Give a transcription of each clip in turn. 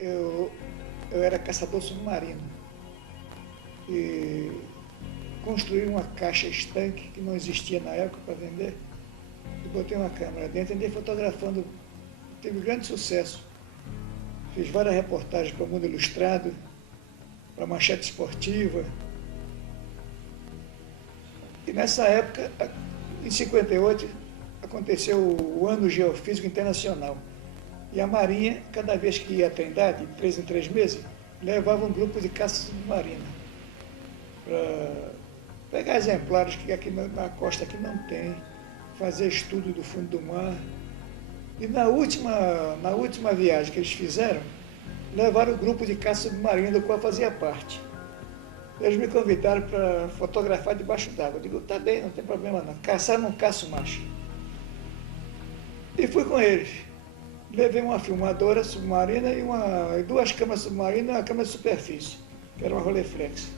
eu, eu era caçador submarino e construí uma caixa estanque que não existia na época para vender e botei uma câmera dentro e andei fotografando. Teve grande sucesso. Fiz várias reportagens para o Mundo Ilustrado, para a Manchete Esportiva. E nessa época, em 58, aconteceu o Ano Geofísico Internacional. E a Marinha, cada vez que ia à Trindade, de 3 em 3 meses, levava um grupo de caça submarina para pegar exemplares que aqui na costa aqui não tem, fazer estudo do fundo do mar. E na última viagem que eles fizeram, levaram o grupo de caça submarina do qual eu fazia parte. Eles me convidaram para fotografar debaixo d'água. Eu digo, tá bem, não tem problema não. Caçar não caço mais. E fui com eles. Levei uma filmadora submarina e 2 câmeras submarinas e uma câmera de superfície, que era uma Rolleiflex.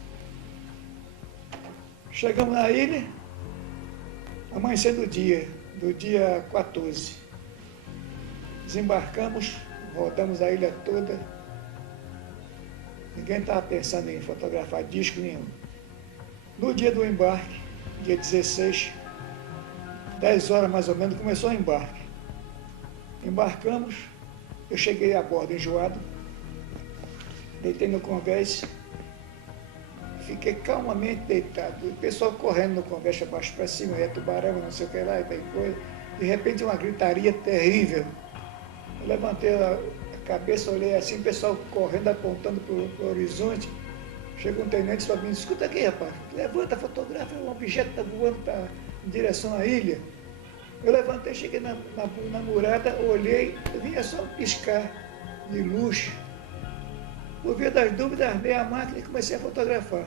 Chegamos na ilha, amanhecendo do dia 14. Desembarcamos, rodamos a ilha toda. Ninguém estava pensando em fotografar disco nenhum. No dia do embarque, dia 16, 10 horas mais ou menos, começou o embarque. Embarcamos, eu cheguei a bordo enjoado, deitei no convés, fiquei calmamente deitado. O pessoal correndo no convés para baixo para cima, é tubarão, não sei o que lá, e tem coisa. De repente uma gritaria terrível. Eu levantei a cabeça, olhei assim, o pessoal correndo, apontando para o horizonte. Chega um tenente para mim, escuta aqui, rapaz, levanta, fotografa, um objeto está voando em direção à ilha. Eu levantei, cheguei na murada, olhei, vinha só um piscar de luz. Por via das dúvidas, armei a máquina e comecei a fotografar.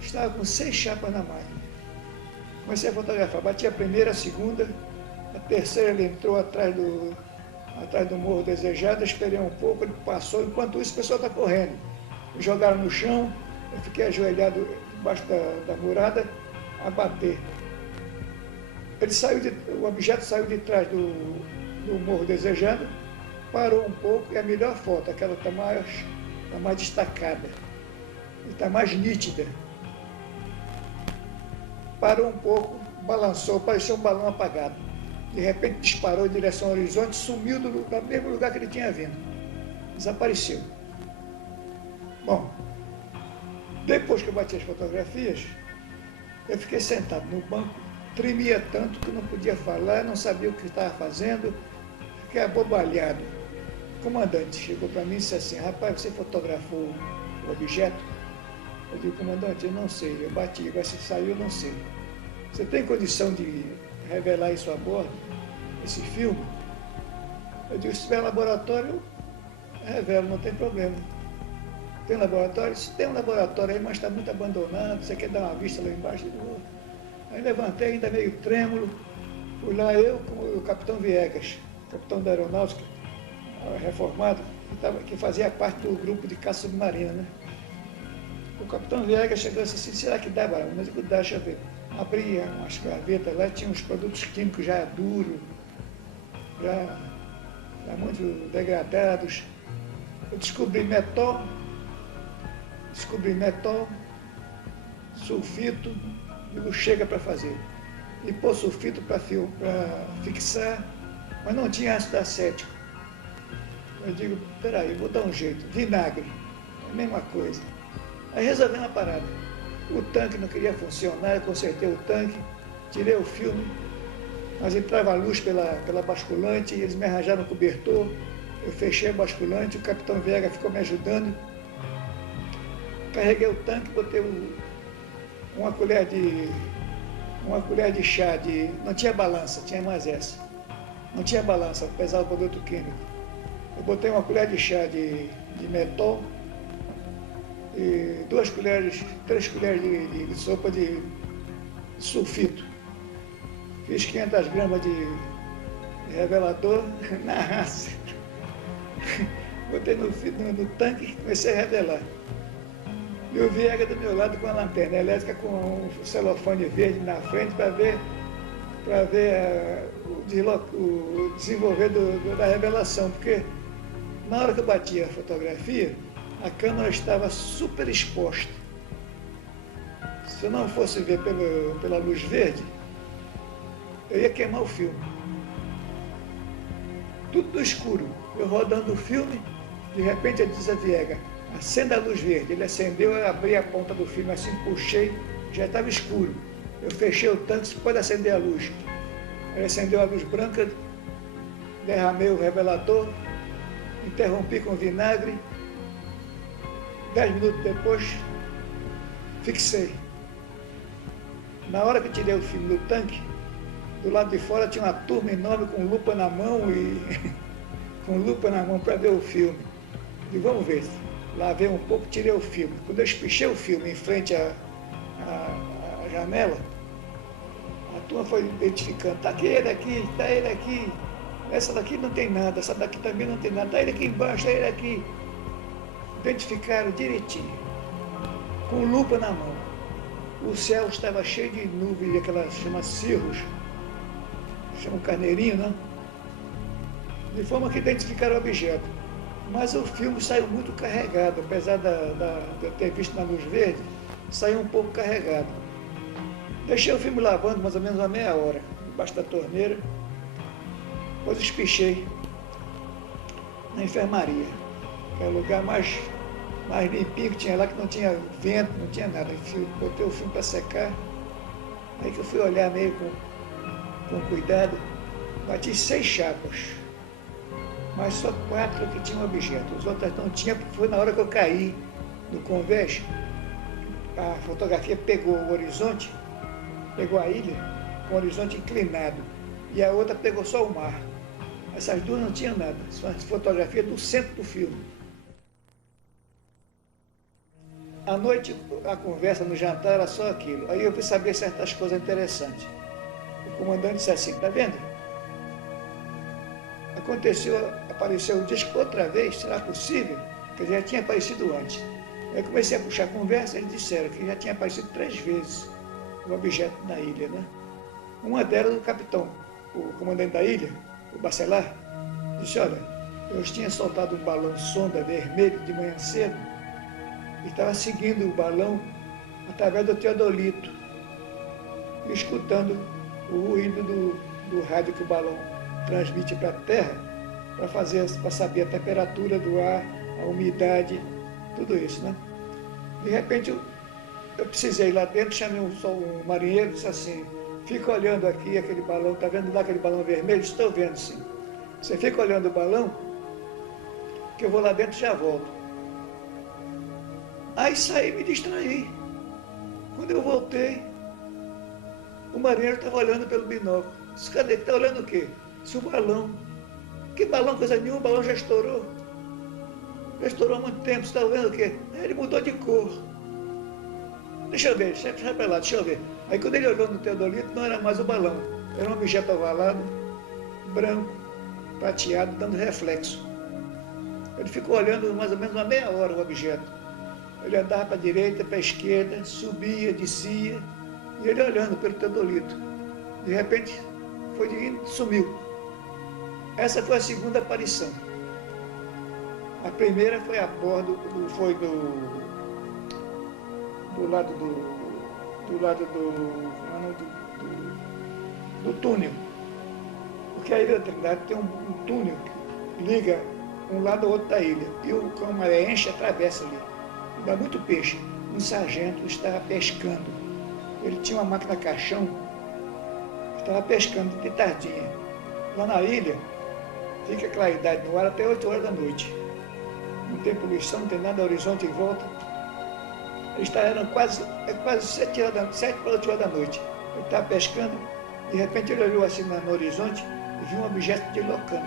Estava com 6 chapas na máquina. Comecei a fotografar, bati a primeira, a segunda, a terceira ele entrou atrás do Morro Desejado, esperei um pouco, ele passou, enquanto isso o pessoal está correndo. Me jogaram no chão, eu fiquei ajoelhado debaixo da murada a bater. O objeto saiu de trás do Morro Desejado, parou um pouco, e a melhor foto, aquela está mais destacada, está mais nítida. Parou um pouco, balançou, parecia um balão apagado. De repente disparou em direção ao horizonte, sumiu do mesmo lugar que ele tinha vindo. Desapareceu. Bom, depois que eu bati as fotografias, eu fiquei sentado no banco, tremia tanto que não podia falar, não sabia o que estava fazendo, fiquei abobalhado. O comandante chegou para mim e disse assim, rapaz, você fotografou o objeto? Eu digo, comandante, eu não sei, eu bati, agora se saiu, eu não sei. Você tem condição de revelar isso a bordo, esse filme? Eu digo, se tiver laboratório, eu revelo, não tem problema. Tem laboratório? Se tem um laboratório aí, mas está muito abandonado, você quer dar uma vista lá embaixo? Aí levantei, ainda meio trêmulo, fui lá eu com o capitão Viegas, capitão da aeronáutica, reformado, que fazia parte do grupo de caça submarina, né? O capitão Viegas chegou assim, será que dá, Barão? Eu digo, dá, deixa eu ver. Abri umas gavetas lá, tinha uns produtos químicos já duros, já muito degradados. Eu descobri metol, sulfito, digo, chega para fazer. E pôr sulfito para fixar, mas não tinha ácido acético. Eu digo, peraí, vou dar um jeito. Vinagre, a mesma coisa. Aí resolvemos a parada. O tanque não queria funcionar, eu consertei o tanque, tirei o filme, mas entrava a luz pela basculante, eles me arranjaram o cobertor, eu fechei a basculante, o capitão Vega ficou me ajudando. Carreguei o tanque, botei uma colher de chá não tinha balança, tinha mais essa. Não tinha balança, pesava o produto químico. Eu botei uma colher de chá de metol e 3 colheres de sopa de sulfito. Fiz 500 gramas de revelador na raça. Botei no tanque e comecei a revelar. E o Viega do meu lado com a lanterna elétrica com um celofane verde na frente para ver o desenvolver da revelação, porque Na hora que eu bati a fotografia, a câmera estava super exposta. Se eu não fosse ver pela luz verde, eu ia queimar o filme. Tudo no escuro. Eu rodando o filme, de repente ele diz a Viega, acenda a luz verde. Ele acendeu, eu abri a ponta do filme assim, puxei, já estava escuro. Eu fechei o tanque, você pode acender a luz. Ele acendeu a luz branca, derramei o revelador, interrompi com vinagre. 10 minutos depois, fixei. Na hora que tirei o filme do tanque, do lado de fora tinha uma turma enorme com lupa na mão para ver o filme. E vamos ver. Lavei um pouco, tirei o filme. Quando eu espichei o filme em frente à janela, a turma foi identificando. Está aqui ele aqui, está ele aqui. Essa daqui não tem nada, essa daqui também não tem nada. Está ele aqui embaixo, está ele aqui. Identificaram direitinho, com lupa na mão. O céu estava cheio de nuvens, aquelas chama cirros, chama carneirinho, né? De forma que identificaram o objeto. Mas o filme saiu muito carregado, apesar de eu ter visto na luz verde, saiu um pouco carregado. Deixei o filme lavando mais ou menos uma meia hora, debaixo da torneira, depois espichei na enfermaria, que é o lugar mais limpinho que tinha lá, que não tinha vento, não tinha nada. Botei o filme para secar, aí que eu fui olhar meio com cuidado, bati 6 chapas, mas só 4 que tinham objeto, os outros não tinham, porque foi na hora que eu caí no convés, a fotografia pegou o horizonte, pegou a ilha, com o horizonte inclinado, e a outra pegou só o mar. Essas duas não tinham nada, são as fotografias do centro do filme. À noite, a conversa no jantar era só aquilo. Aí eu fui saber certas coisas interessantes. O comandante disse assim, tá vendo? Apareceu o disco outra vez, será possível? Que já tinha aparecido antes. Aí comecei a puxar a conversa, eles disseram que já tinha aparecido 3 vezes o objeto na ilha, né? Uma delas, o capitão, o comandante da ilha, o Bacelar, disse, olha, eu tinha soltado um balão sonda vermelho de manhã cedo, e estava seguindo o balão através do teodolito, e escutando o ruído do rádio que o balão transmite para a Terra, para saber a temperatura do ar, a umidade, tudo isso, né? De repente, eu precisei ir lá dentro, chamei um marinheiro e disse assim, fica olhando aqui aquele balão, está vendo lá aquele balão vermelho? Estou vendo, sim. Você fica olhando o balão, que eu vou lá dentro e já volto. Aí saí e me distraí. Quando eu voltei, o marinheiro estava olhando pelo binóculo. Disse, cadê? Está olhando o quê? Disse, o balão. Que balão, coisa nenhuma, o balão já estourou. Já estourou há muito tempo, você está vendo o quê? Ele mudou de cor. Deixa eu ver, deixa para lá, deixa eu ver. Aí quando ele olhou no teodolito, não era mais o balão. Era um objeto ovalado, branco, prateado, dando reflexo. Ele ficou olhando mais ou menos uma meia hora o objeto. Ele andava para a direita, para a esquerda, subia, descia, e ele olhando pelo teodolito. De repente, foi indo, sumiu. Essa foi a segunda aparição. A primeira foi a bordo, foi do lado do túnel. Porque a Ilha da Trindade tem um túnel que liga um lado ao outro da ilha. E quando a maré enche, atravessa ali. E dá muito peixe. Um sargento estava pescando. Ele tinha uma máquina caixão, estava pescando de tardinha. Lá na ilha, fica claridade no ar até 8 horas da noite. Não tem poluição, não tem nada, horizonte em volta. Eram quase 7 para 8 horas da noite. Ele estava pescando, de repente ele olhou assim no horizonte e viu um objeto deslocando.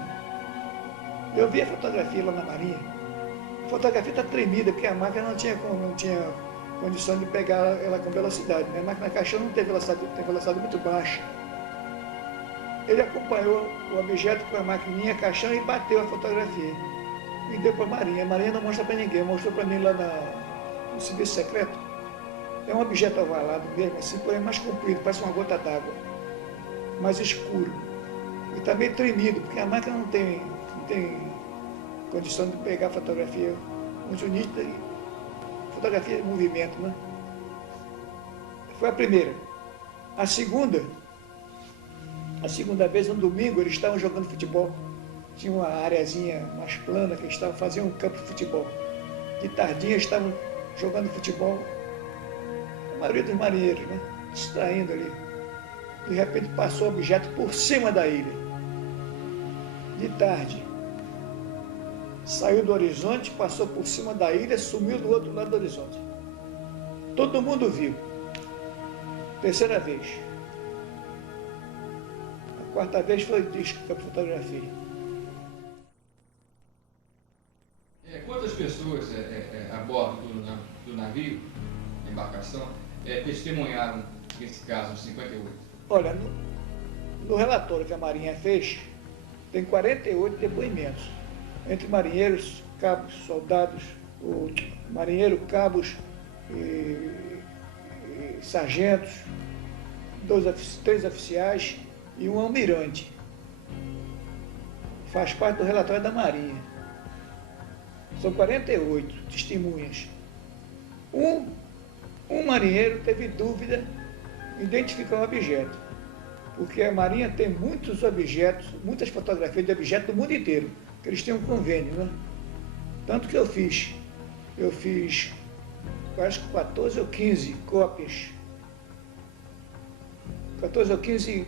Eu vi a fotografia lá na marinha. A fotografia está tremida, porque a máquina não tinha condição de pegar ela com velocidade. A máquina caixão não tem velocidade muito baixa. Ele acompanhou o objeto com a maquininha caixão e bateu a fotografia. E deu para a marinha. A marinha não mostra para ninguém, mostrou para mim lá no serviço secreto. É um objeto ovalado mesmo, assim, porém mais comprido, parece uma gota d'água, mais escuro. E está meio tremido, porque a máquina não tem condição de pegar fotografia muito nítida, fotografia em movimento, né? Foi a primeira. A segunda vez, no domingo, eles estavam jogando futebol. Tinha uma areazinha mais plana que eles estavam fazendo um campo de futebol. De tardinha eles estavam jogando futebol, a maioria dos marinheiros, né? Distraindo ali. De repente passou um objeto por cima da ilha. De tarde. Saiu do horizonte, passou por cima da ilha, sumiu do outro lado do horizonte. Todo mundo viu. Terceira vez. A quarta vez foi o disco que eu fotografei. Quantas pessoas a bordo do navio, da embarcação, testemunharam esse caso de 58? Olha, no relatório que a Marinha fez, tem 48 depoimentos, entre marinheiros, cabos, soldados, marinheiro, cabos e sargentos, 3 oficiais e um almirante. Faz parte do relatório da Marinha. São 48 testemunhas. Um marinheiro teve dúvida em identificar um objeto, porque a Marinha tem muitos objetos, muitas fotografias de objetos do mundo inteiro, que eles têm um convênio, né? Tanto que eu fiz, acho que 14 ou 15 cópias, 14 ou 15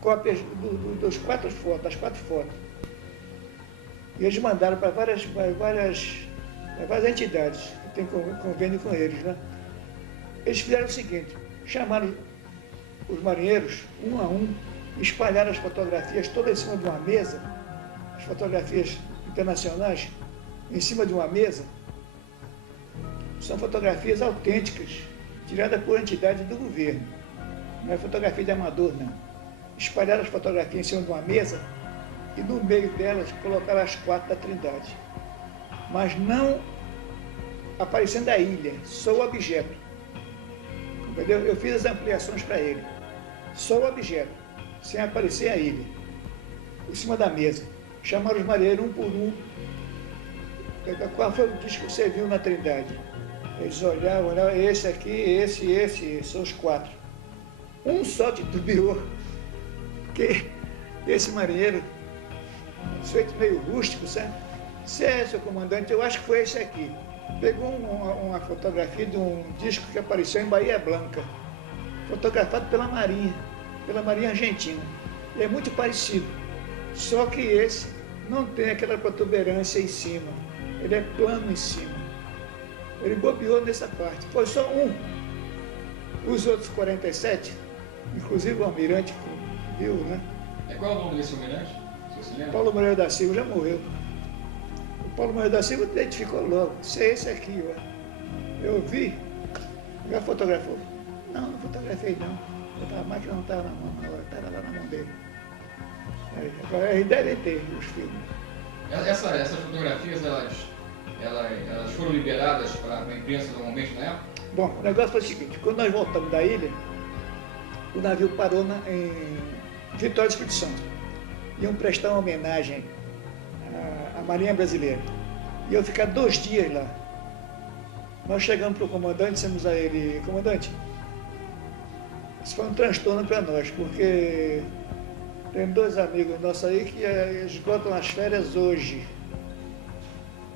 cópias das 4 fotos. E eles mandaram para várias entidades que têm convênio com eles, né? Eles fizeram o seguinte, chamaram os marinheiros, um a um, espalharam as fotografias todas em cima de uma mesa, as fotografias internacionais, em cima de uma mesa. São fotografias autênticas, tiradas por entidade do governo. Não é fotografia de amador, não. Espalharam as fotografias em cima de uma mesa e no meio delas colocaram as 4 da Trindade. Mas não aparecendo a ilha, só o objeto. Entendeu? Eu fiz as ampliações para ele. Só o objeto, sem aparecer a ilha. Em cima da mesa. Chamaram os marinheiros um por um. Qual foi o disco que você viu na Trindade? Eles olhavam, esse aqui, esse, são os 4. Um só titubeou, que esse marinheiro, feito meio rústico, sabe? Seu comandante, eu acho que foi esse aqui. Pegou uma fotografia de um disco que apareceu em Bahia Blanca, fotografado pela Marinha Argentina. Ele é muito parecido, só que esse não tem aquela protuberância em cima, ele é plano em cima. Ele bobeou nessa parte, foi só um. Os outros 47, inclusive o almirante viu, né? Qual é o nome desse almirante? Você se lembra? Paulo Moreira da Silva já morreu. O Paulo Moreira da Silva identificou logo. Isso é esse aqui, ó. Eu vi, já fotografou. Não fotografei não. A máquina não estava na mão na hora, estava lá na mão dele. Agora eles devem ter os filmes. Essas fotografias, elas foram liberadas para a imprensa normalmente na época? Bom, o negócio foi o seguinte, quando nós voltamos da ilha, o navio parou em Vitória do Espírito Santo. Iam prestar uma homenagem à Marinha Brasileira. E eu ficar 2 dias lá. Nós chegamos para o comandante e dissemos a ele, comandante, isso foi um transtorno para nós, porque tem 2 amigos nossos aí que esgotam as férias hoje.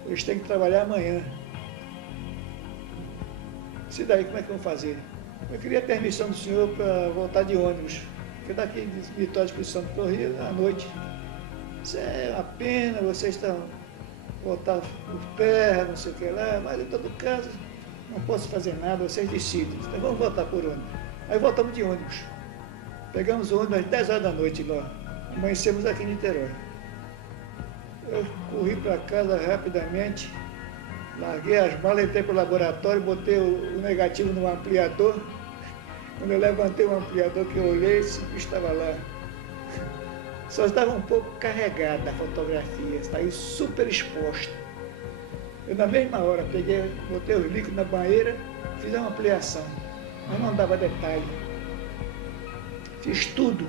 Eles têm que trabalhar amanhã. E daí, como é que vão fazer? Eu queria a permissão do senhor para voltar de ônibus, porque daqui de Vitória do Espírito Santo para o Rio, à noite. Isso é uma pena, vocês estão voltar por terra, não sei o que lá, mas em todo caso, não posso fazer nada, vocês decidem. Então vamos voltar por ônibus. Aí voltamos de ônibus. Pegamos o ônibus às 10 horas da noite lá. Amanhecemos aqui em Niterói. Eu corri para casa rapidamente, larguei as malas, entrei para o laboratório, botei o negativo no ampliador. Quando eu levantei o ampliador, que eu olhei, esse bicho estava lá. Só estava um pouco carregada a fotografia, saiu super exposta. Eu na mesma hora peguei, botei os líquidos na banheira, fiz uma ampliação, mas não dava detalhe. Fiz tudo.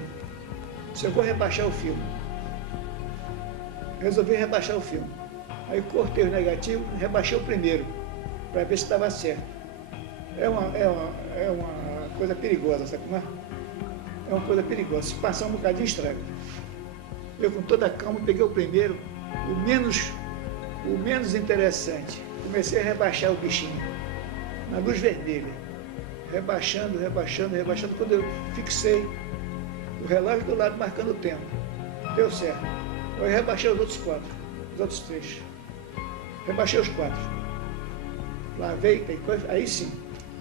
Se eu vou rebaixar o filme. resolvi rebaixar o filme. Aí cortei o negativo, rebaixei o primeiro, para ver se estava certo. É uma coisa perigosa, sabe como é? É uma coisa perigosa. Se passar um bocadinho, estraga. Eu, com toda a calma, peguei o primeiro, o menos interessante. Comecei a rebaixar o bichinho, na luz vermelha. Rebaixando. Quando eu fixei o relógio do lado, marcando o tempo. Deu certo. Eu rebaixei os outros 4, os outros 3. Rebaixei os 4. Lavei, aí sim.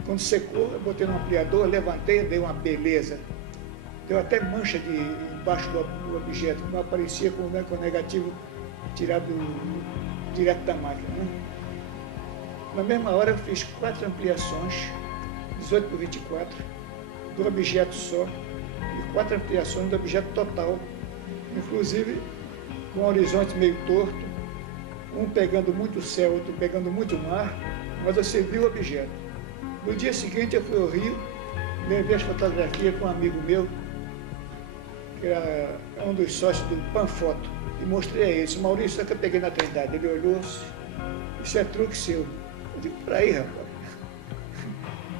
Quando secou, eu botei no ampliador, levantei, dei uma beleza. Deu até mancha embaixo do objeto, que não aparecia com o negativo tirado direto da máquina. Né? Na mesma hora eu fiz 4 ampliações, 18 por 24, do objeto só, e 4 ampliações do objeto total, inclusive com o horizonte meio torto, um pegando muito céu, outro pegando muito mar, mas você viu o objeto. No dia seguinte eu fui ao Rio, levei as fotografias com um amigo meu, que era um dos sócios do Panfoto, e mostrei a ele. Disse, Maurício, isso é que eu peguei na Trindade. Ele olhou, isso é truque seu. Eu digo, por aí, rapaz.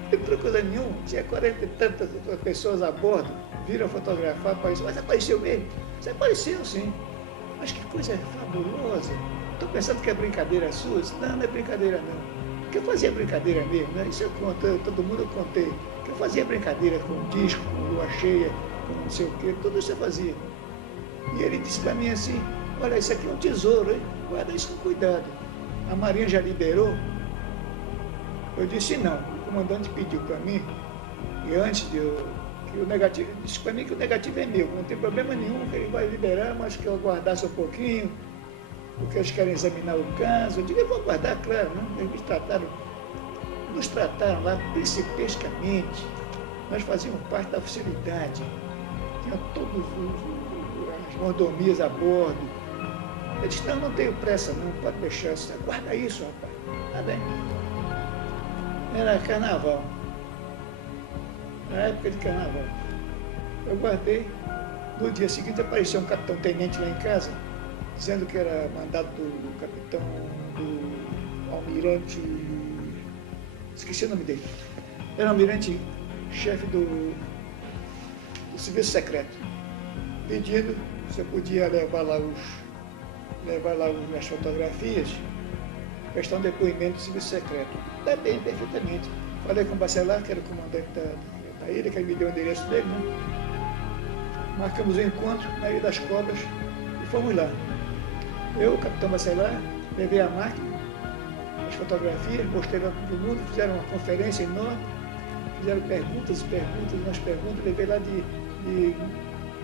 Não tem truque coisa nenhuma. Tinha 40 e tantas pessoas a bordo, viram fotografar, apareceu. Mas apareceu mesmo? Você apareceu, sim. Mas que coisa fabulosa. Estou pensando que é brincadeira sua. Não, não é brincadeira não. Que eu fazia brincadeira mesmo, né? Isso eu contei, todo mundo eu contei. Que eu fazia brincadeira com disco, com lua cheia, com não sei o quê, tudo isso eu fazia. E ele disse para mim assim, olha, isso aqui é um tesouro, hein? Guarda isso com cuidado. A Marinha já liberou? Eu disse não. O comandante pediu para mim, e antes de eu, que o negativo, ele disse para mim que o negativo é meu, não tem problema nenhum, que ele vai liberar, mas que eu aguardasse um pouquinho, porque eles querem examinar o caso. Eu digo, eu vou aguardar, claro, né? Eles nos trataram lá principescamente, nós fazíamos parte da oficialidade, tinha todas as mordomias a bordo. Eu disse, não tenho pressa não, pode deixar, você guarda isso, rapaz. Tá bem. Era carnaval, na época de carnaval. Eu guardei, no dia seguinte apareceu um capitão-tenente lá em casa, dizendo que era mandado do capitão, do almirante, esqueci o nome dele, era o almirante-chefe do serviço secreto, pedindo se eu podia levar lá as fotografias, prestar um depoimento do serviço secreto. Está bem, perfeitamente. Falei com o Bacelar, que era o comandante da ilha, que ele me deu o endereço dele, né? Marcamos um encontro na Ilha das Cobras e fomos lá. Eu, o capitão Bacelar, levei a máquina, as fotografias, mostrei lá para todo mundo, fizeram uma conferência enorme, fizeram perguntas, levei lá de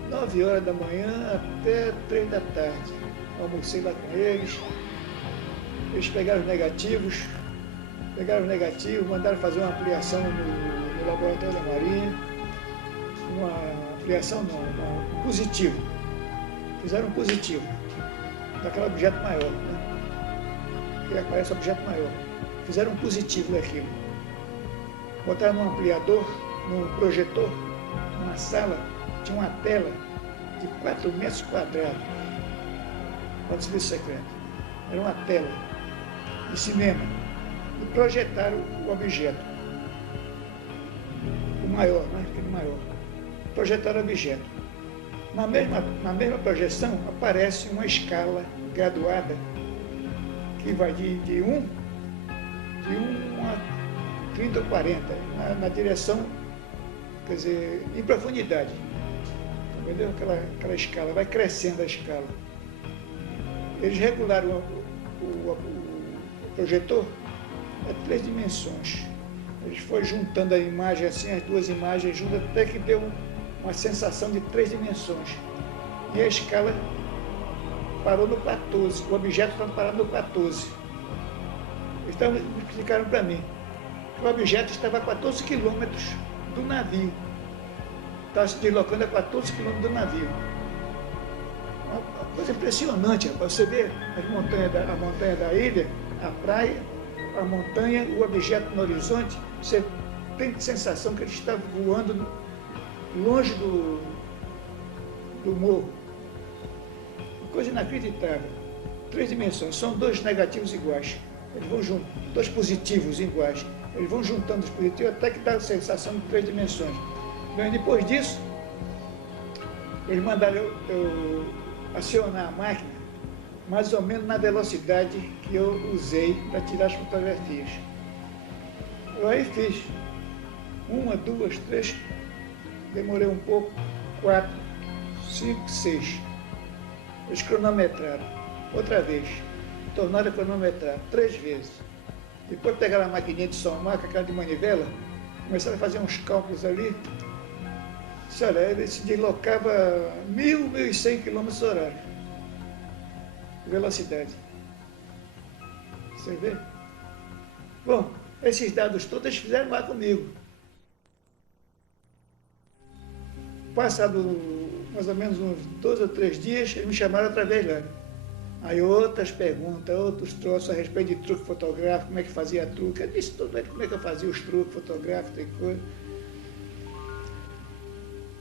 9 horas da manhã até 3 da tarde. Almocei lá com eles, eles pegaram os negativos, mandaram fazer uma ampliação no laboratório da Marinha, uma ampliação não, um positivo. Fizeram um positivo daquele objeto maior, né? Que aparece objeto maior. Fizeram um positivo daquilo. Botaram num ampliador, num projetor, numa sala, tinha uma tela de 4 metros quadrados para o serviço secreto. Era uma tela de cinema. E projetaram o objeto. O maior, né? Aquele maior. Projetaram o objeto. Na mesma projeção aparece uma escala graduada que vai de 1 a 30 ou 40, na direção, quer dizer, em profundidade. Entendeu? Aquela escala, vai crescendo a escala. Eles regularam o projetor a 3 dimensões. Eles foram juntando a imagem assim, as duas imagens juntas, até que deu uma sensação de 3 dimensões. E a escala parou no 14, o objeto estava parado no 14. Eles explicaram para mim que o objeto estava a 14 quilômetros do navio. Estava se deslocando a 14 quilômetros do navio. Uma coisa impressionante, rapaz. Você vê a montanha da ilha, a praia, a montanha, o objeto no horizonte, você tem a sensação que ele está voando longe do morro. Coisa inacreditável. três dimensões, são dois negativos iguais. Eles vão juntos, dois positivos iguais. Eles vão juntando os positivos até que dá a sensação de três dimensões. Bem, depois disso, eles mandaram eu acionar a máquina mais ou menos na velocidade que eu usei para tirar as fotografias. Eu aí fiz uma, duas, três, demorei um pouco, 4, 5, 6. Eles cronometraram, outra vez, tornaram a cronometrar 3 vezes. Depois pegaram a maquininha de somar, com aquela de manivela, começaram a fazer uns cálculos ali. Olha, ele se deslocava 1.000, 1.100 km/h. Velocidade. Você vê? Bom, esses dados todos eles fizeram lá comigo. Passado mais ou menos uns 2 ou 3 dias, eles me chamaram outra vez lá. Aí outras perguntas, outros troços a respeito de truque fotográfico, como é que fazia truque. Eu disse tudo como é que eu fazia os truques fotográficos e coisa.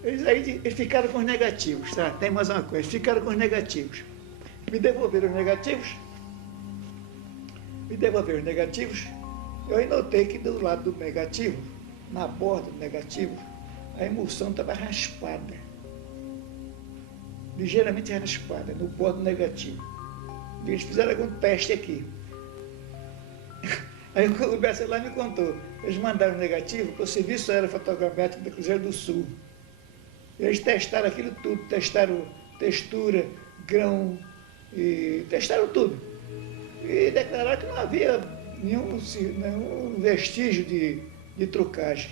Eles ficaram com os negativos, tá? Tem mais uma coisa, ficaram com os negativos. Me devolveram os negativos. Eu aí notei que do lado do negativo, na borda do negativo, a emulsão estava raspada. Ligeiramente raspada, no bordo negativo. E eles fizeram algum teste aqui. Aí o Bercelar me contou. Eles mandaram o negativo para o Serviço Aerofotogramétrico do Cruzeiro do Sul. Eles testaram aquilo tudo, testaram textura, grão, e testaram tudo. E declararam que não havia nenhum vestígio de trucagem.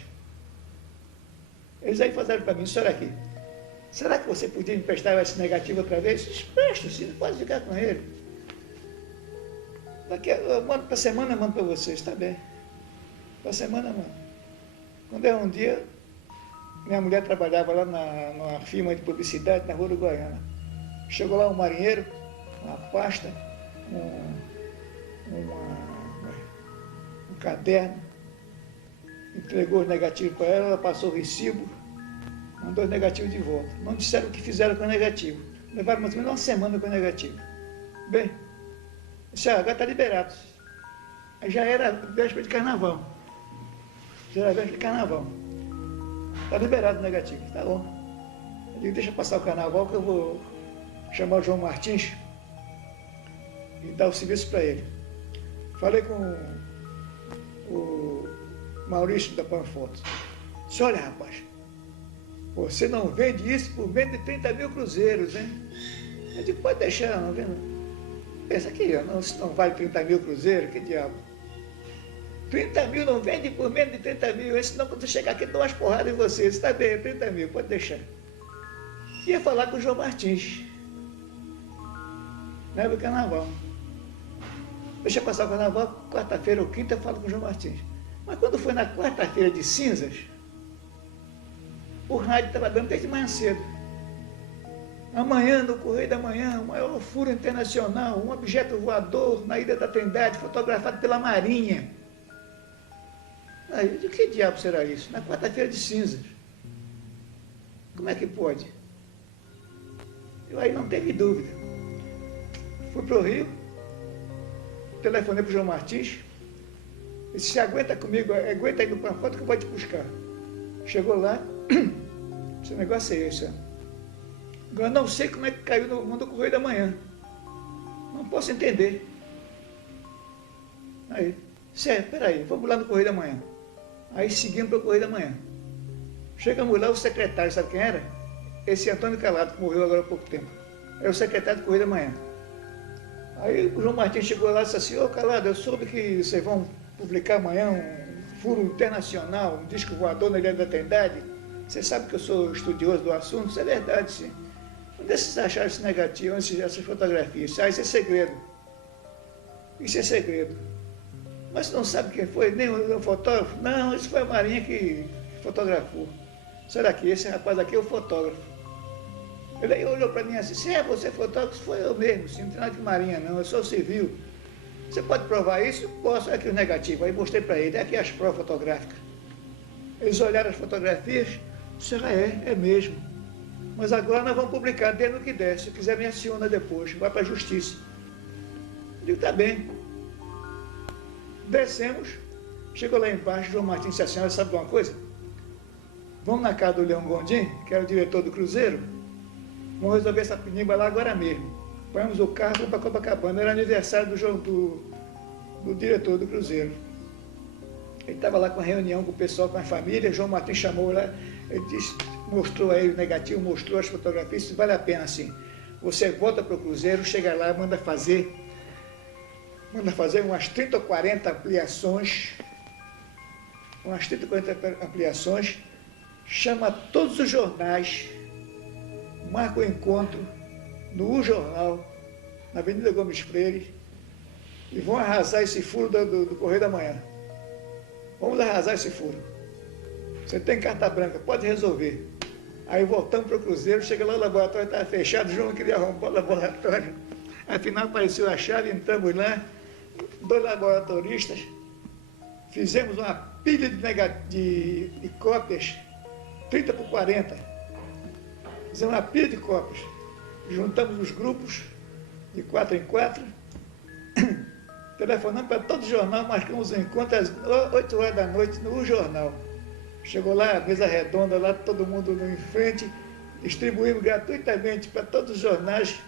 Eles aí falaram para mim, senhor aqui, será que você podia me prestar esse negativo outra vez? Presto, sim, pode ficar com ele. Daqui eu mando para a semana, eu mando para vocês, está bem. Para a semana, mano. Quando é um dia, minha mulher trabalhava lá numa firma de publicidade na Rua Uruguaiana. Chegou lá um marinheiro, uma pasta, um caderno, entregou os negativos para ela passou o recibo, mandou os negativos de volta. Não disseram o que fizeram com o negativo. Levaram mais ou menos uma semana com o negativo. Bem, disse, agora está liberado. Aí já era véspera de carnaval. Está liberado o negativo, tá bom. Eu digo, deixa passar o carnaval que eu vou chamar o João Martins e dar o serviço para ele. Falei com o Maurício da Panfotos. Disse, olha, rapaz, você não vende isso por menos de 30 mil cruzeiros, hein? Eu digo, pode deixar, não vendo? Pensa que isso não vale 30 mil cruzeiros, que diabo? 30 mil não vende por menos de 30 mil, senão quando você chegar aqui, dou umas porradas em você. Está bem, 30 mil, pode deixar. Ia falar com o João Martins, na época do carnaval. Deixa passar o carnaval, quarta-feira ou quinta eu falo com o João Martins. Mas quando foi na quarta-feira de cinzas, o rádio estava dando desde manhã cedo. Amanhã, no Correio da Manhã, o maior furo internacional, um objeto voador na Ilha da Trindade, fotografado pela Marinha. Aí, eu digo, que diabo será isso? Na quarta-feira de cinzas. Como é que pode? Eu aí não teve dúvida. Fui para o Rio, telefonei para o João Martins, disse, se aguenta comigo, aguenta aí no Panfoto que eu vou te buscar. Chegou lá, esse negócio é esse, ó. Agora não sei como é que caiu no mundo do Correio da Manhã. Não posso entender. Aí, sério, peraí, vamos lá no Correio da Manhã. Aí seguimos para o Correio da Manhã. Chegamos lá, o secretário, sabe quem era? Esse Antônio Calado, que morreu agora há pouco tempo. Era o secretário do Correio da Manhã. Aí o João Martins chegou lá e disse assim, ô Calado, eu soube que vocês vão publicar amanhã um furo internacional, um disco voador na Ilha da Trindade. Você sabe que eu sou estudioso do assunto? Isso é verdade, sim. Onde é que vocês acharam esse negativo, essas fotografias? Ah, isso é segredo. Isso é segredo. Mas você não sabe quem foi? Nem o fotógrafo? Não, isso foi a Marinha que fotografou. Será que esse rapaz aqui é o fotógrafo? Ele olhou para mim assim, se é você fotógrafo, foi eu mesmo, sim, não tem nada de Marinha não, eu sou civil. Você pode provar isso? Posso, aqui o negativo. Aí mostrei para ele, aqui as provas fotográficas. Eles olharam as fotografias, disseram, é mesmo. Mas agora nós vamos publicar, dê no que der, se quiser me aciona depois, vai para a justiça. Digo, tá bem. Descemos, chegou lá embaixo, João Martins disse, a senhora sabe de uma coisa? Vamos na casa do Leão Gondim, que era o diretor do Cruzeiro, vamos resolver essa pinimba lá agora mesmo. Põemos o carro, vamos para Copacabana, era aniversário do diretor do Cruzeiro. Ele estava lá com a reunião com o pessoal, com a família, João Martins chamou lá, ele disse, mostrou a ele o negativo, mostrou as fotografias, disse, vale a pena assim. Você volta para o Cruzeiro, chega lá, manda fazer umas 30 ou 40 ampliações, chama todos os jornais, marca o encontro no U Jornal, na Avenida Gomes Freire, e vão arrasar esse furo do Correio da Manhã. Vamos arrasar esse furo. Você tem carta branca, pode resolver. Aí voltamos para o Cruzeiro, chega lá, o laboratório estava fechado, o João queria arrombar o laboratório. Afinal apareceu a chave, entramos lá, 2 laboratoristas, fizemos uma pilha de cópias, 30 por 40. Fizemos uma pilha de cópias. Juntamos os grupos de 4 em 4, telefonamos para todo o jornal, marcamos um encontro às 8 horas da noite no jornal. Chegou lá, mesa redonda, lá todo mundo em frente, distribuímos gratuitamente para todos os jornais,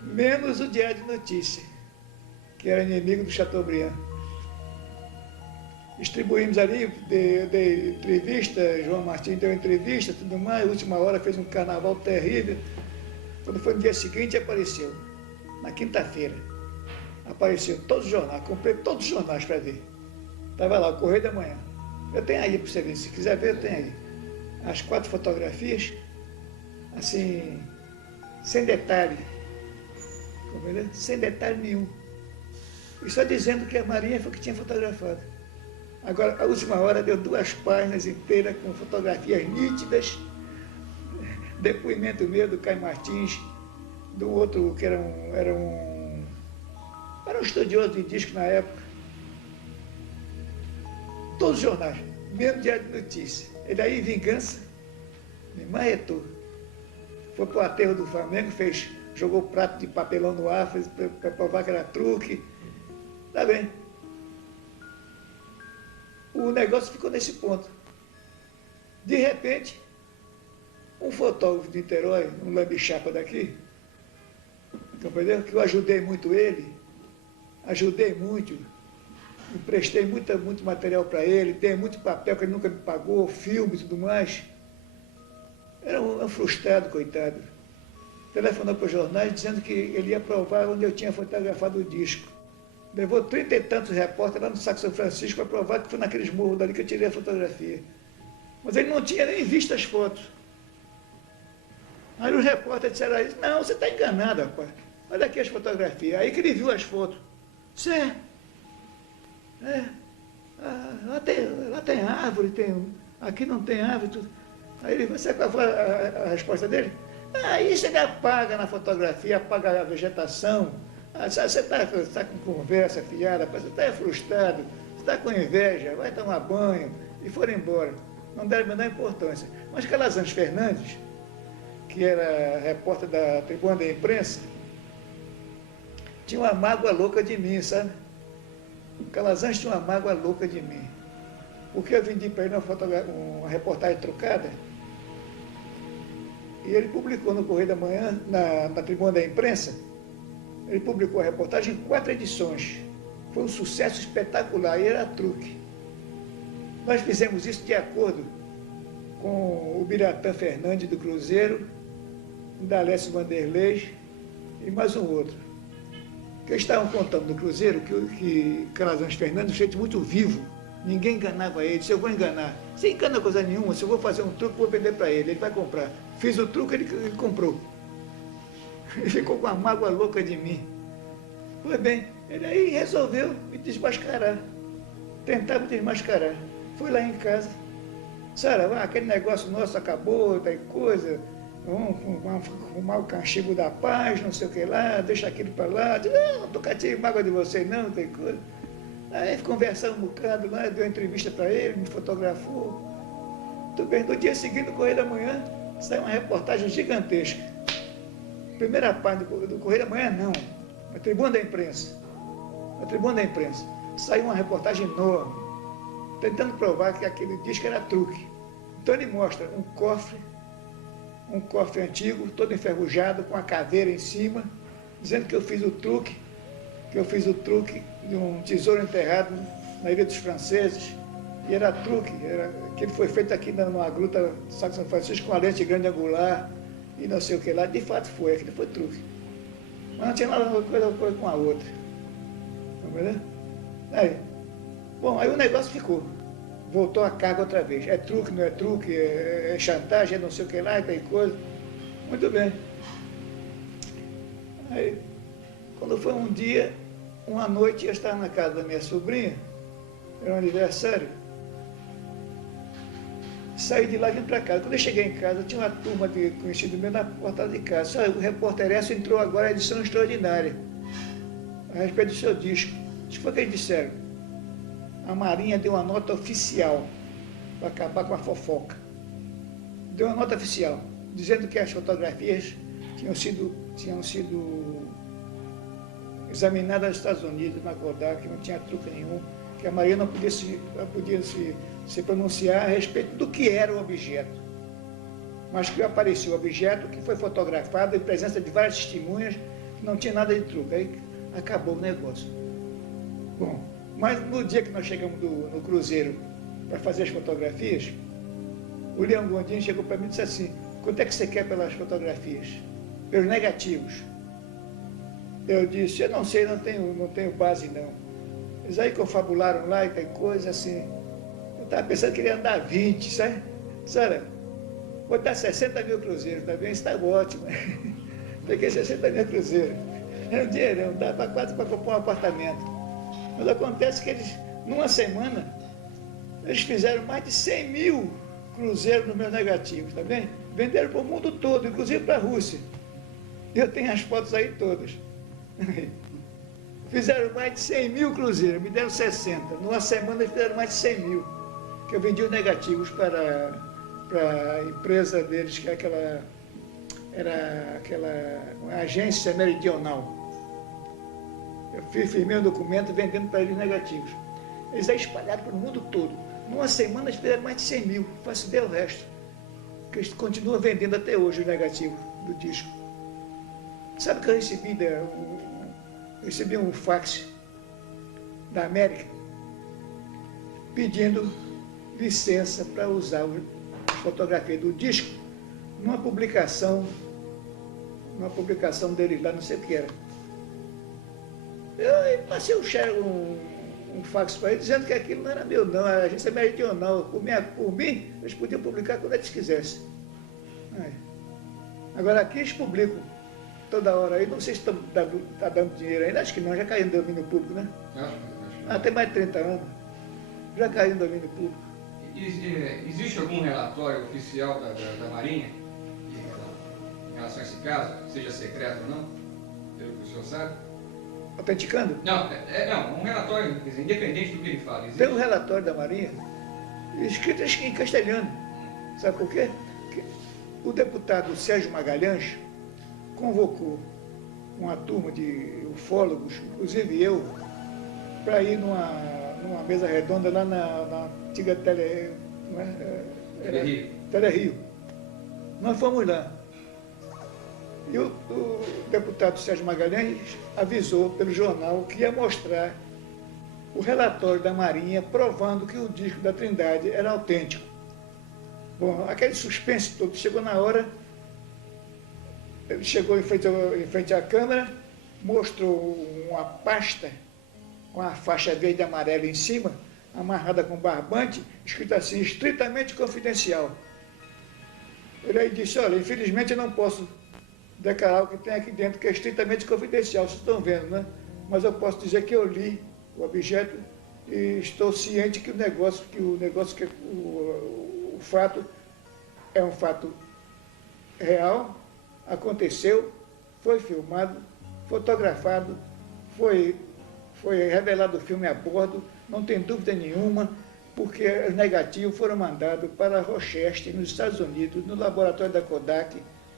menos o Diário de Notícia, que era inimigo do Chateaubriand. Distribuímos ali, dei entrevista, João Martins deu entrevista, tudo mais, última hora fez um carnaval terrível. Quando foi no dia seguinte, apareceu, na quinta-feira. Apareceu todos os jornais, comprei todos os jornais para ver. Estava lá, o Correio da Manhã. Eu tenho aí para você ver, se quiser ver, eu tenho aí. As 4 fotografias, assim, sem detalhe. Sem detalhe nenhum. E só dizendo que a Marinha foi que tinha fotografado. Agora, a última hora deu 2 páginas inteiras com fotografias nítidas, depoimento meu do Caio Martins, do outro que era um estudioso de disco na época. Todos os jornais, mesmo Diário de Notícia. Ele aí, vingança, me marretou. Foi para o aterro do Flamengo, jogou prato de papelão no ar, para provar que era truque. Tá bem. O negócio ficou nesse ponto. De repente, um fotógrafo de Niterói, um lambichapa daqui, compreendeu? Que eu ajudei muito ele, emprestei muito material para ele, dei muito papel que ele nunca me pagou, filme e tudo mais. Era um frustrado, coitado. Telefonou para os jornais dizendo que ele ia provar onde eu tinha fotografado o disco. Levou 30 e tantos repórteres lá no Sacro São Francisco para provar que foi naqueles morros dali que eu tirei a fotografia. Mas ele não tinha nem visto as fotos. Aí os repórteres disseram a ele, não, você está enganado, rapaz. Olha aqui as fotografias. Aí que ele viu as fotos. Certo. Lá tem árvore, aqui não tem árvore. Tudo. Aí ele, você qual foi a resposta dele? Isso ele apaga na fotografia, apaga a vegetação. Você está com conversa fiada, você está frustrado, você está com inveja, vai tomar banho, e foram embora. Não deram a menor importância. Mas Calazans Fernandes, que era repórter da Tribuna da Imprensa, tinha uma mágoa louca de mim, sabe? O Calazans tinha uma mágoa louca de mim. Porque eu vendi para ele uma reportagem trucada, e ele publicou no Correio da Manhã, na Tribuna da Imprensa, ele publicou a reportagem em 4 edições. Foi um sucesso espetacular, e era truque. Nós fizemos isso de acordo com o Biratã Fernandes do Cruzeiro, o D'Alessio Vanderlei e mais um outro. Que eles estavam contando no Cruzeiro que Calazans Fernandes, um jeito muito vivo, ninguém enganava ele. Se eu vou enganar, sem engana coisa nenhuma, se eu vou fazer um truque, vou vender para ele vai comprar. Fiz o truque, ele comprou. Ele ficou com uma mágoa louca de mim. Pois bem, ele aí resolveu me desmascarar. Tentar me desmascarar. Fui lá em casa. Sara, aquele negócio nosso acabou, tem coisa, vamos arrumar o castigo da paz, não sei o que lá, deixa aquilo para lá. Não estou catando mágoa de vocês não, tem coisa. Aí conversamos um bocado lá, deu uma entrevista para ele, me fotografou. Tudo bem, no dia seguinte, no Correio da Manhã, saiu uma reportagem gigantesca. Primeira página do Correio da Manhã, não. na tribuna da imprensa, saiu uma reportagem enorme, tentando provar que aquele disco era truque. Então ele mostra um cofre antigo, todo enferrujado, com a caveira em cima, dizendo que eu fiz o truque de um tesouro enterrado na Ilha dos Franceses, e era truque, que ele foi feito aqui numa gruta de São Francisco com a lente grande angular, e não sei o que lá. De fato foi, aquilo foi truque. Mas não tinha nada a ver com a outra. Entendeu? Aí o negócio ficou. Voltou a carga outra vez. É truque, não é truque, é chantagem, é não sei o que lá, tem coisa. Muito bem. Aí, quando foi um dia, uma noite, eu estava na casa da minha sobrinha, era um aniversário, saí de lá e vim para casa. Quando eu cheguei em casa, tinha uma turma de conhecido meu na porta de casa. O repórter Esso entrou agora a edição extraordinária a respeito do seu disco. Isso foi o que eles disseram. A Marinha deu uma nota oficial para acabar com a fofoca. Deu uma nota oficial, dizendo que as fotografias tinham sido examinadas nos Estados Unidos, na Kodak, que não tinha truque nenhum, que a Marinha não podia se pronunciar a respeito do que era o objeto. Mas que apareceu o objeto, que foi fotografado em presença de várias testemunhas, que não tinha nada de truque. Aí acabou o negócio. Bom, mas no dia que nós chegamos no cruzeiro para fazer as fotografias, o Leão Gondim chegou para mim e disse assim: quanto é que você quer pelas fotografias? Pelos negativos? Eu disse: eu não sei, não tenho base não. Eles aí confabularam lá e tem coisa assim. Eu estava pensando que ele ia dar 20, sabe? Olha, vou dar 60 mil cruzeiros, tá bem? Isso está ótimo. Peguei 60 mil cruzeiros. Era um dinheirão, dava quase para comprar um apartamento. Mas acontece que eles, numa semana, eles fizeram mais de 100 mil cruzeiros nos meus negativos, tá bem? Venderam para o mundo todo, inclusive para a Rússia. Eu tenho as fotos aí todas. Fizeram mais de 100 mil cruzeiros, me deram 60. Numa semana eles fizeram mais de 100 mil. Que eu vendi os negativos para a empresa deles, que era uma agência meridional. Eu firmei um documento vendendo para eles negativos. Eles aí espalharam pelo mundo todo. Numa semana eles fizeram mais de 100 mil. Faço ideia o resto. Que eles continuam vendendo até hoje o negativo do disco. Sabe que eu recebi um fax da América pedindo licença para usar a fotografia do disco numa publicação deles lá, não sei o que era. Eu passei um fax para ele dizendo que aquilo não era meu não, a agência meridional. Por mim, eles podiam publicar quando eles quisessem. Agora aqui eles publicam toda hora aí, não sei se está dando dinheiro ainda, acho que não, já caiu no domínio público, né? Acho. Tem mais de 30 anos, já caiu no domínio público. Existe algum relatório oficial da Marinha em relação a esse caso, seja secreto ou não, pelo que o senhor sabe? Autenticando? Não, um relatório, quer dizer, independente do que ele fala. Existe? Tem um relatório da Marinha, escrito em castelhano. Sabe por quê? Porque o deputado Sérgio Magalhães convocou uma turma de ufólogos, inclusive eu, para ir numa mesa redonda lá na antiga Telerio. Nós fomos lá. E o deputado Sérgio Magalhães avisou pelo jornal que ia mostrar o relatório da Marinha provando que o disco da Trindade era autêntico. Bom, aquele suspense todo, chegou na hora, ele chegou em frente à câmera, mostrou uma pasta com a faixa verde e amarela em cima, amarrada com barbante, escrito assim, estritamente confidencial. Ele aí disse: olha, infelizmente eu não posso declarar o que tem aqui dentro, que é estritamente confidencial, vocês estão vendo, né? Mas eu posso dizer que eu li o objeto e estou ciente que o fato é um fato real, aconteceu, foi filmado, fotografado, foi revelado o filme a bordo, não tem dúvida nenhuma, porque os negativos foram mandados para Rochester, nos Estados Unidos, no laboratório da Kodak,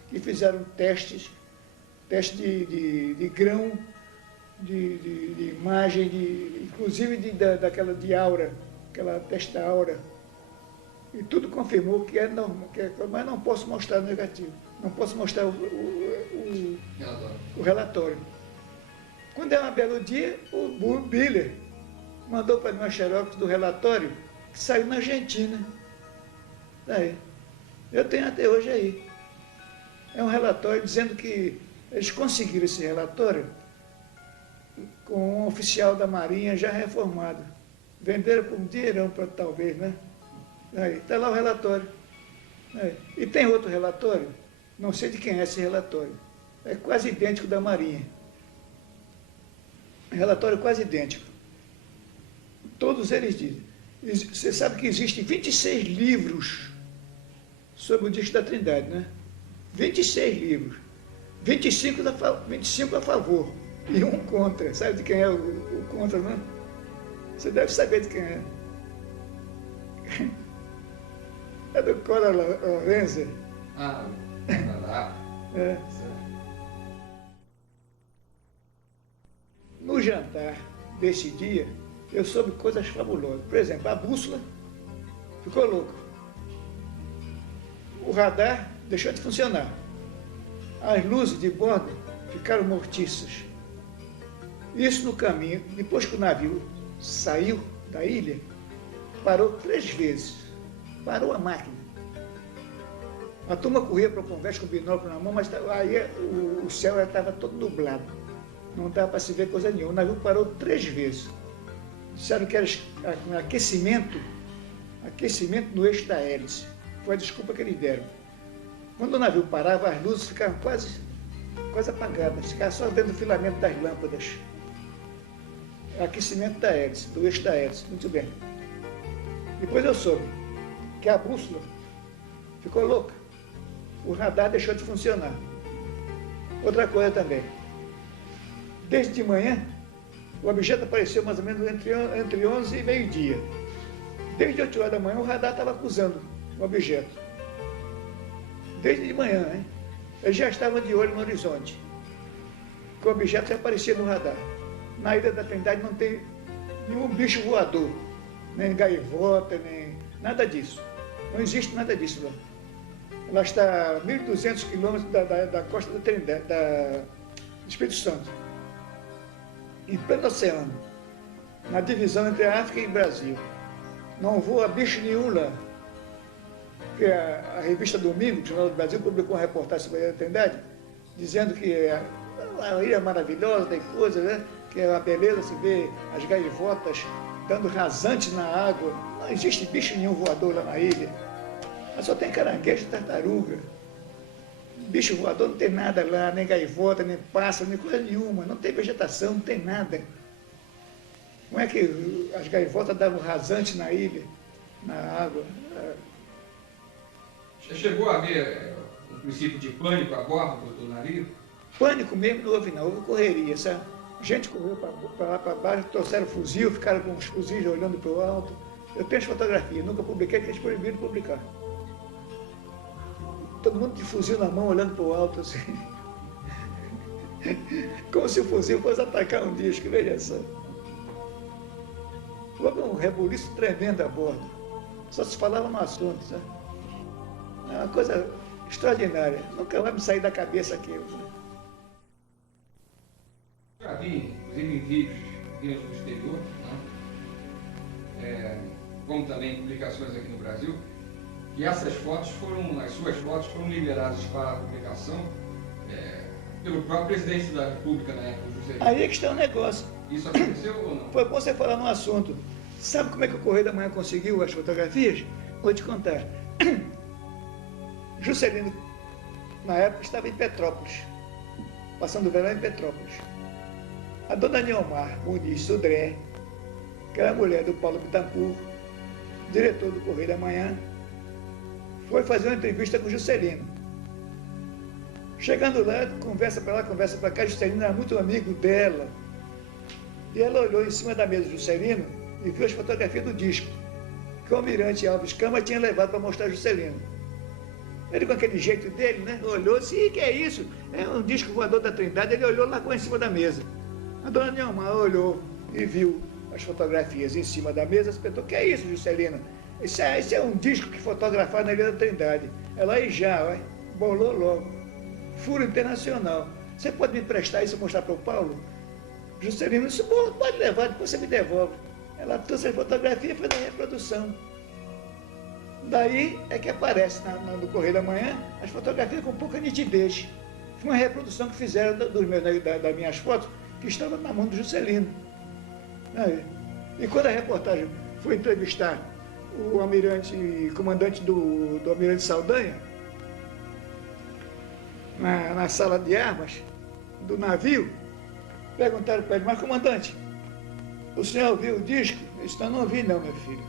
que fizeram testes de grão de imagem, inclusive daquela de aura, aquela testa aura. E tudo confirmou que é normal, mas não posso mostrar o negativo, não posso mostrar o relatório. Quando é um belo dia, o Biller mandou para mim uma xerox do relatório que saiu na Argentina. Daí, eu tenho até hoje aí. É um relatório dizendo que eles conseguiram esse relatório com um oficial da Marinha já reformado. Venderam por um dinheirão, talvez, né? Aí, está lá o relatório. Aí. E tem outro relatório, não sei de quem é esse relatório. É quase idêntico da Marinha. Relatório quase idêntico. Todos eles dizem. Você sabe que existem 26 livros sobre o disco da Trindade, né? 26 livros. 25 a favor e um contra. Sabe de quem é o contra, não? Você deve saber de quem é. É do Cora Lorenza. É. No jantar desse dia, eu soube coisas fabulosas. Por exemplo, a bússola ficou louca. O radar deixou de funcionar. As luzes de bordo ficaram mortiças. Isso no caminho, depois que o navio saiu da ilha, parou 3 vezes. Parou a máquina. A turma corria para a conversa com o binóculo na mão, mas aí o céu estava todo nublado. Não dava para se ver coisa nenhuma. O navio parou 3 vezes. Disseram que era aquecimento no eixo da hélice. Foi a desculpa que eles deram. Quando o navio parava, as luzes ficavam quase apagadas, ficava só vendo o filamento das lâmpadas. Aquecimento da hélice, do eixo da hélice. Muito bem. Depois eu soube que a bússola ficou louca. O radar deixou de funcionar. Outra coisa também. Desde de manhã, o objeto apareceu mais ou menos entre 11 e meio-dia. Desde 8 horas da manhã, o radar estava acusando o objeto. Desde de manhã, hein? Eles já estavam de olho no horizonte. Que o objeto já aparecia no radar. Na Ilha da Trindade não tem nenhum bicho voador, nem gaivota, nem nada disso. Não existe nada disso lá. Ela está a 1.200 quilômetros da costa da Trindade, do Espírito Santo. Em pleno oceano, na divisão entre a África e o Brasil. Não voa bicho nenhum lá. Porque a revista Domingo, o Jornal do Brasil, publicou uma reportagem sobre a Ilha da Trindade, dizendo que a ilha é maravilhosa, tem coisa, né? Que é uma beleza se ver as gaivotas dando rasante na água. Não existe bicho nenhum voador lá na ilha. Mas só tem caranguejo e tartaruga. Bicho voador não tem nada lá, nem gaivota, nem pássaro, nem coisa nenhuma. Não tem vegetação, não tem nada. Como é que as gaivotas davam rasante na ilha, na água? Você chegou a ver um princípio de pânico a bordo do navio? Pânico mesmo não houve, não. Houve correria, sabe? Gente correu para lá para baixo, trouxeram fuzil, ficaram com os fuzis olhando para o alto. Eu tenho as fotografias, nunca publiquei, porque eles proibiram de publicar. Todo mundo de fuzil na mão, olhando para o alto, assim. Como se o fuzil fosse atacar um disco, veja só. Houve um rebuliço tremendo a bordo. Só se falava no assunto, sabe? É uma coisa extraordinária. Nunca vai me sair da cabeça aquilo. Já vi, inclusive em vídeos do exterior, né? Como também publicações aqui no Brasil, que as suas fotos foram liberadas para a publicação pelo próprio presidente da República na época, Juscelino. Aí é que está o negócio. Isso aconteceu ou não? Foi bom você falar no assunto. Sabe como é que o Correio da Manhã conseguiu as fotografias? Vou te contar. Juscelino, na época, estava em Petrópolis, passando o verão em Petrópolis. A dona Neomar Muniz Sodré, que era a mulher do Paulo Bittencourt, diretor do Correio da Manhã, foi fazer uma entrevista com o Juscelino. Chegando lá, conversa para lá, conversa para cá, Juscelino era muito amigo dela. E ela olhou em cima da mesa do Juscelino e viu as fotografias do disco, que o almirante Alves Câmara tinha levado para mostrar a Juscelino. Ele, com aquele jeito dele, né, olhou e disse: que é isso? É um disco voador da Trindade. Ele olhou lá com em cima da mesa. A dona Nilmar olhou e viu as fotografias em cima da mesa, e perguntou: "O que é isso, Juscelina? Isso é um disco que fotografaram na Ilha da Trindade." Ela aí já, ó, bolou logo. Furo internacional. Você pode me emprestar isso e mostrar para o Paulo? Juscelino disse: "Bom, pode levar, depois você me devolve." Ela trouxe a fotografia e fez a reprodução. Daí é que aparece no Correio da Manhã as fotografias com pouca nitidez. Foi uma reprodução que fizeram das minhas fotos, que estava na mão do Juscelino. Aí. E quando a reportagem foi entrevistar o almirante, comandante do Almirante Saldanha, na sala de armas do navio, perguntaram para ele: "Mas, comandante, o senhor viu o disco?" Ele disse: "Não vi não, meu filho.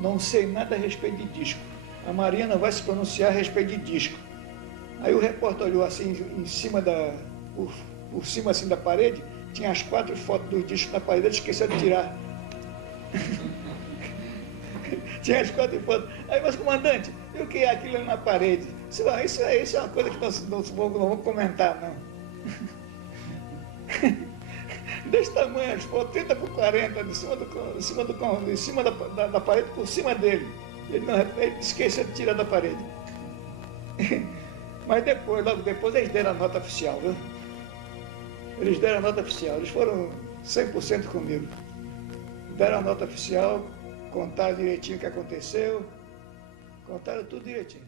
Não sei nada a respeito de disco. A Marinha não vai se pronunciar a respeito de disco." Aí o repórter olhou assim, em cima por cima assim da parede, tinha as 4 fotos dos discos na parede, ele esqueceu de tirar. Tinha as 4 fotos. Aí: "Mas, comandante, e o que é aquilo na parede?" Isso é uma coisa que não vamos comentar, não. Desse tamanho as fotos, 30 por 40, em cima da parede, por cima dele. Ele esqueceu de tirar da parede. Mas logo depois, eles deram a nota oficial, viu? Eles deram a nota oficial, eles foram 100% comigo. Deram a nota oficial, contaram direitinho o que aconteceu, contaram tudo direitinho.